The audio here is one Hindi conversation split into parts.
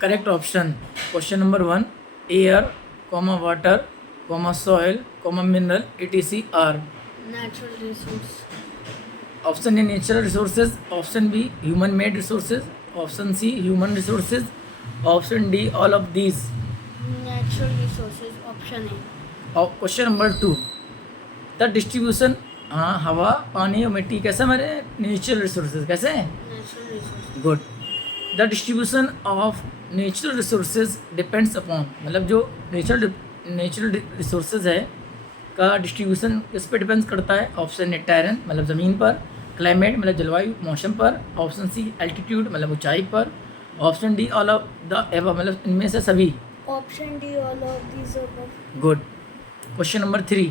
Correct option question number 1 air comma water comma soil comma mineral etc are. Natural resource. Option A natural resources, option B human made resources, option C human resources, option D all of these. Natural resources. Option A. और क्वेश्चन नंबर 2 द डिस्ट्रीब्यूशन. हाँ, हवा पानी और मिट्टी कैसे हमारे नेचुरल रिसोर्सेज कैसे हैं? Natural resources. Good. The distribution of natural resources depends upon, मतलब जो नेचुरल रिसोर्सेज है का डिस्ट्रीब्यूशन किस पे डिपेंड्स करता है? ऑप्शन ए टेरेन मतलब ज़मीन पर, क्लाइमेट मतलब जलवायु मौसम पर, ऑप्शन सी एल्टीट्यूड मतलब ऊंचाई पर, option D all of the above मतलब इनमें से सभी. Option D. All of these above. Good. Question number 3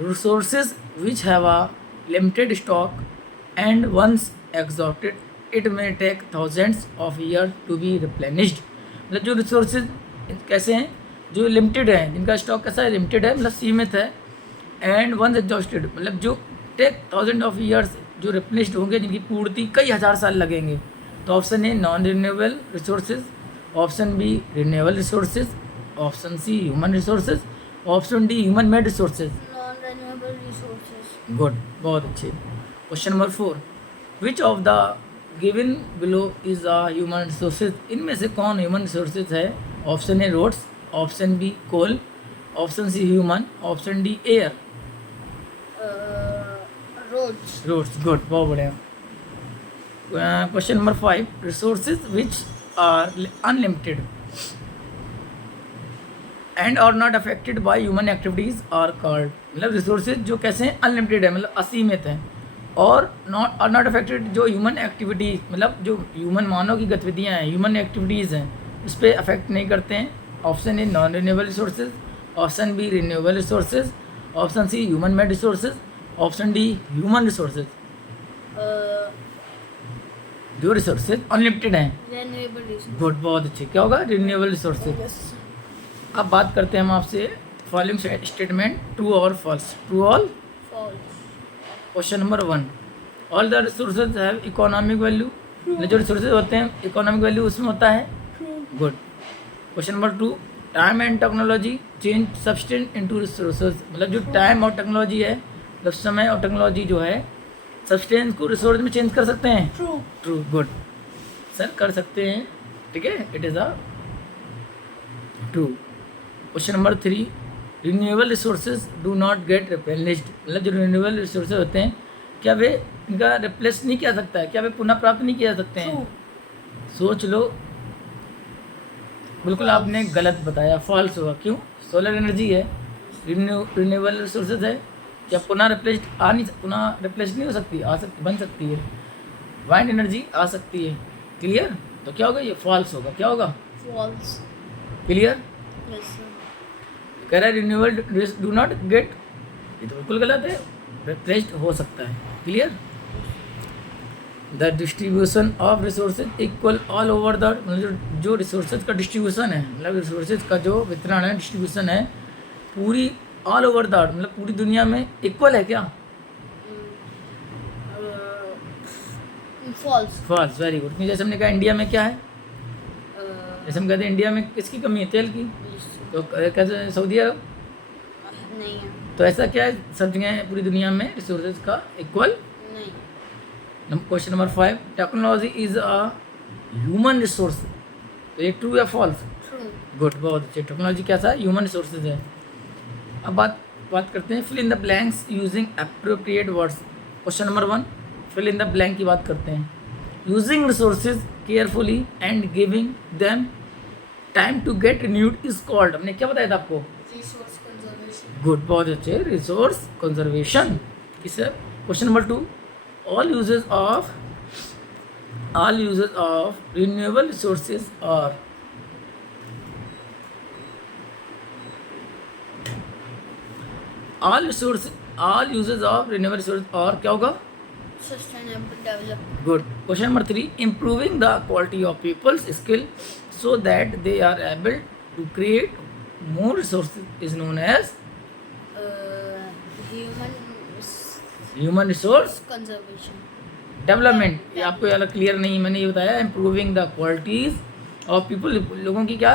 resources which have a limited stock and once exhausted it may take thousands of year to be replenished. मतलब जो रिसोर्सेज कैसे हैं? जो लिमिटेड है, जिनका स्टॉक कैसा है? लिमिटेड है मतलब सीमित है. एंड वंस एग्जॉस्टेड मतलब जो टेक थाउजेंड ऑफ ईयर्स जो रिप्लेनिश्ड होंगे, जिनकी पूर्ति कई हज़ार साल लगेंगे. तो option A non renewable resources, option B renewable resources, option C human resources, option D human made resources. Non-renewable resources. Good, बहुत अच्छे. Question number 4 which of the given below is a human resources. इनमें से कौन ह्यूमन रिसोर्सेज है? Option A roads, option B coal, option C human, option D air. Roads. Roads. Good, बहुत बढ़िया. Question number 5 resources which are unlimited and are not affected by human activities are called. मतलब रिसोर्सेज जो कैसे हैं? अनलिमिटेड है मतलब असीमित हैं, और नॉट अफेक्टेड जो ह्यूमन एक्टिविटीज़ मतलब जो ह्यूमन मानव की गतिविधियाँ हैं, ह्यूमन एक्टिविटीज़ हैं, उस पर अफेक्ट नहीं करते हैं. Option A non renewable resources, option B renewable resources, option C human made resources, option D human resources. जो रिसोर्सेज अनलिमिटेड हैं. Renewable resources. गुड, बहुत अच्छे. क्या होगा? Renewable resources. Yes. अब बात करते हैं हम आपसे फॉलोइंग स्टेटमेंट ट्रू और फॉल्स. ट्रू और False. Question number 1 all the resources have economic value. मतलब जो रिसोर्सेज होते हैं इकोनॉमिक वैल्यू उसमें होता है. True. Good. Question number 2 time and technology change substance into resources. मतलब जो टाइम और टेक्नोलॉजी है, मतलब समय और टेक्नोलॉजी जो है सब्सटेंस को रिसोर्स में चेंज कर सकते हैं. True. ट्रू. गुड सर, कर सकते हैं. ठीक है, it is a true. Question number 3 renewable resources do not gate replenished. मतलब जो रिन्यूएबल रिसोर्सेज होते हैं क्या वे इनका रिप्लेस नहीं किया सकता है? क्या वे पुनः प्राप्त नहीं किया जा सकते हैं? True. सोच लो. बिल्कुल आपने गलत बताया, फॉल्स होगा. क्यों? सोलर एनर्जी है, रिन्यूएबल रिसोर्सेज है, क्या पुनः रिप्लेस नहीं हो सकती? बन सकती है. वाइंड एनर्जी आ सकती है. क्लियर? तो क्या होगा? ये फॉल्स होगा. क्या होगा? False. क्लियर? Yes, sir. कह रहा है रिन्यूएबल डू नॉट गेट, ये तो बिल्कुल गलत है. रिप्लेस्ड हो सकता है. Clear? The distribution of resources equal all over the, मतलब जो रिसोर्सेज का डिस्ट्रीब्यूशन है, मतलब रिसोर्सेज का जो वितरण है, डिस्ट्रीब्यूशन है, पूरी ऑल ओवर द मतलब पूरी दुनिया में इक्वल है क्या? False. फॉल्स. Very good. जैसे हमने कहा इंडिया में क्या है, जैसे हम कहते हैं इंडिया में किसकी कमी है? तेल की. Yes, sir. तो कहते हैं सऊदी अरब. नहीं है. तो ऐसा क्या है? सब जगह पूरी दुनिया में रिसोर्सेज का इक्वल. नहीं. Question number 5 technology is a human resource. तो ये ट्रू या फॉल्स? True. गुड, बहुत अच्छे. टेक्नोलॉजी क्या था? ह्यूमन रिसोर्सेज है. अब बात करते हैं fill in the blanks using appropriate words. Question number 1 fill in the blank की बात करते हैं. Using resources carefully and giving them time to get renewed is called. हमने क्या बताया था आपको? Resource conservation. गुड, बहुत अच्छे. Resource conservation. किसे? Question number 2 all uses of renewable resources are all uses of renewable resources are क्या होगा? Sustainable development. Good. Question number 3 improving the quality of people's skill so that they are able to create more resources is known as Human human resource conservation. Development. ये आपको यार क्लियर नहीं, मैंने ये बताया इम्प्रूविंग द क्वालिटीज और पीपल लोगों की क्या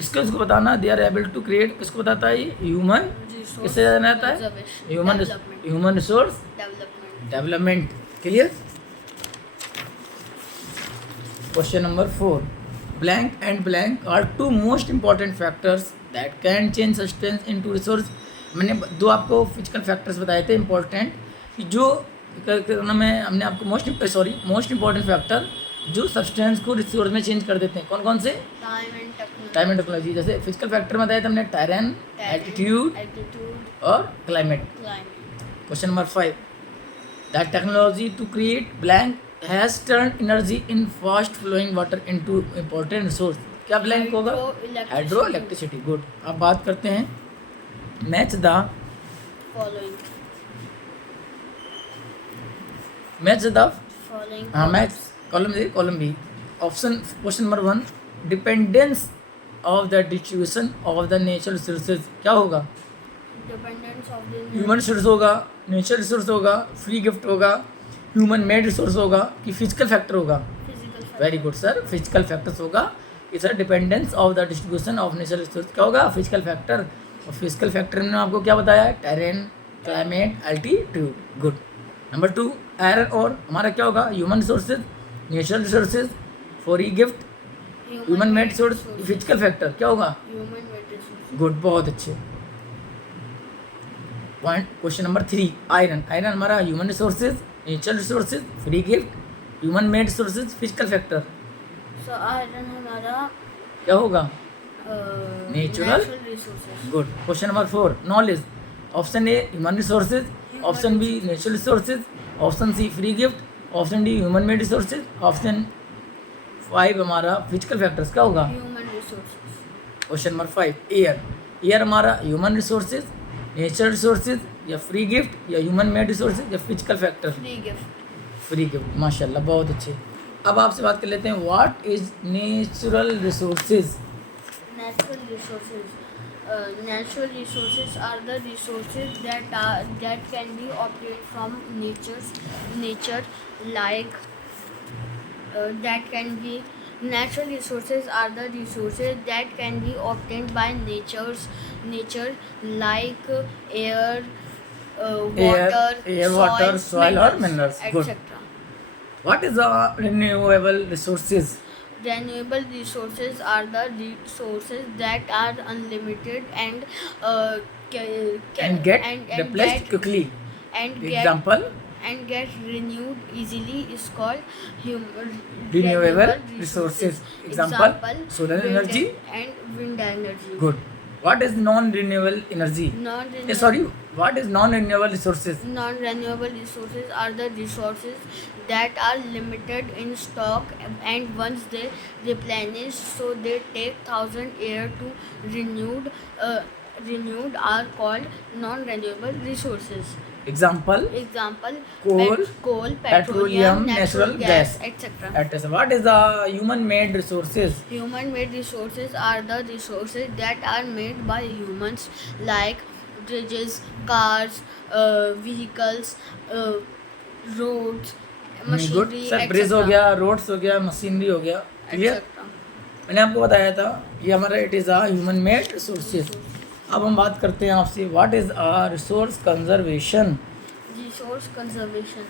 स्किल्स को बताना, they are able to create, किसको बताता है ये? ह्यूमन, Resource किससे जाना जाता है? conservation, human development, human resource development. Development. Clear? Question number 4, blank and blank are two most important factors that can change substance into resource. मैंने दो आपको फिजिकल फैक्टर्स बताए थे इंपॉर्टेंट, कि जो हमने आपको मोस्ट इंपॉर्टेंट फैक्टर जो सब्सटेंस को रिसोर्स में चेंज कर देते हैं। कौन कौन से? Time and technology. Time and technology. जैसे फिजिकल फैक्टर में बताया था हमने टेरेन, एल्टीट्यूड altitude, और climate. climate. Question number 5, that technology to create blank has turn energy in fast flowing water into important resource. क्या ब्लैंक होगा? Hydroelectricity. Hydro electricity. गुड। अब बात करते हैं मैच द Following. Following. हाँ match column B option. Question number 1, dependence of the distribution of the natural resources. क्या होगा? Dependence of the human resource होगा, नेचुरल रिसोर्स होगा, फ्री गिफ्ट होगा, ह्यूमन मेड रिसोर्स होगा, कि फिजिकल फैक्टर होगा? physical factor. Very good sir, physical factors होगा कि sir dependence of the distribution of natural resource क्या होगा? Physical factor. और फिजिकल फैक्टर में आपको क्या बताया? Terrain, climate, altitude. Good. Number 2, iron और हमारा क्या होगा? Human resources, natural resources, free gift, human made resource. Physical factor क्या होगा? Human made resources. गुड, बहुत अच्छे। पॉइंट। क्वेश्चन नंबर 3, आयरन हमारा human resources, natural resources, free gift, human made resources, physical factor So iron हमारा क्या होगा? natural resources. Good. Question number 4, knowledge. Option A human resources, option B natural resources, option C free gift, option D human made resources, option 5 हमारा फिजिकल फैक्टर्स क्या होगा? Human resources. Question number 5, air हमारा ह्यूमन रिसोर्सेज, नेचुरल रिसोर्सेज, या फ्री गिफ्ट, या ह्यूमन मेड रिसोर्सेज, या physical factor? Free gift. Free gift. माशाल्लाह, बहुत अच्छे। अब आपसे बात कर लेते हैं, what is natural resources? Natural resources. Natural resources are the resources that can be obtained from nature, like that can be. Natural resources are the resources that can be obtained by nature, like air, water, soil और minerals. Good. etc. What is the renewable resources? Renewable resources are the resources that are unlimited and And get replaced quickly. and Example, get renewed easily is called renewable resources. Example, solar wind energy. and wind energy. Good. What is non-renewable energy? What is non-renewable resources? Non-renewable resources are the resources that are limited in stock, and once they replenish, so they take 1,000 year to renewed are called non-renewable resources. Example, Coal, petroleum, natural gas, etc. What is the human-made resources? Human-made resources are the resources that are made by humans, like bridges, cars, vehicles, roads, Good. machinery, sir bridge हो etc. गया, रोड्स हो गया, मशीनरी हो गया। क्लियर? etc. मैंने आपको बताया था ये हमारा it is a human made resources. अब हम बात करते हैं आपसे, what is a resource conservation? Resource conservation,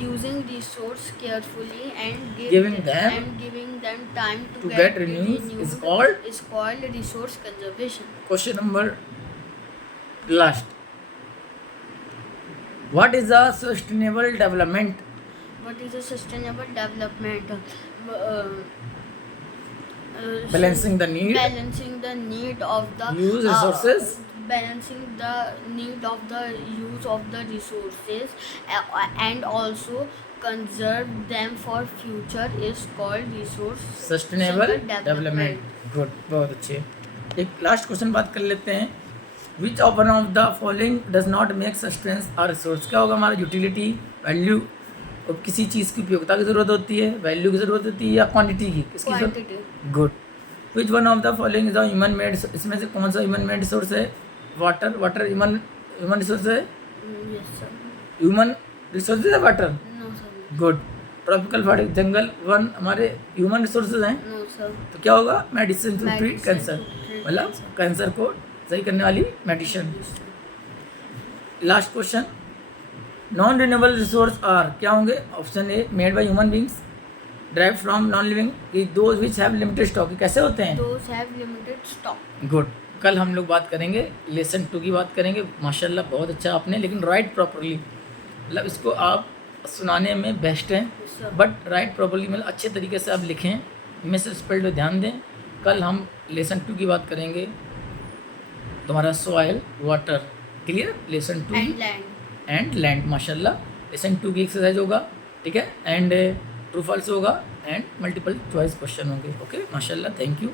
using resource carefully and Giving them giving them time to get renewed is called resource conservation. Question number last, what is a sustainable development? What is a sustainable development? Balancing the need of the use resources. Balancing the need of the use of the resources and also conserve them for future is called resource sustainable development. Good, बहुत अच्छे। एक लास्ट क्वेश्चन बात कर लेते हैं, which of one of the following does not make substance or resource? क्या होगा हमारा? यूटिलिटी, वैल्यू, और किसी चीज़ की उपयोगिता की ज़रूरत होती है, वैल्यू की ज़रूरत होती है, या क्वांटिटी की? किसकी ज़रूरत? Quantity. Good. Which one of the following is a human made? इसमें से कौन सा ह्यूमन मेड रिसोर्स है? वाटर ह्यूमन रिसोर्स है? Yes sir. ह्यूमन रिसोर्स है water? No sir. Good. Tropical forest जंगल। 1 हमारे ह्यूमन रिसोर्सेज हैं, No, sir. तो क्या होगा? Medicine to treat Medicine cancer, to treat मतलब cancer. कैंसर को सही करने वाली medicine. Last question, non renewable resource are क्या होंगे? Option a made by human beings, drive from non living, कि those which have limited stock, कैसे होते हैं? Those have limited stock. Good. कल हम लोग बात करेंगे लेसन 2 की बात करेंगे। माशाल्लाह बहुत अच्छा आपने, लेकिन राइट प्रॉपरली, मतलब इसको आप सुनाने में बेस्ट हैं, Yes, sir. But right properly मतलब अच्छे तरीके से आप लिखें, मिस स्पेल्ड पे ध्यान दें। कल हम लेसन 2 की बात करेंगे, तुम्हारा soil water, clear? Lesson 2 And land. And land. माशाल्लाह लेसन 2 की एक्सरसाइज होगा, ठीक है, एंड ट्रू फॉल्स होगा एंड मल्टीपल चॉइस क्वेश्चन होंगे। ओके माशाल्लाह, थैंक यू।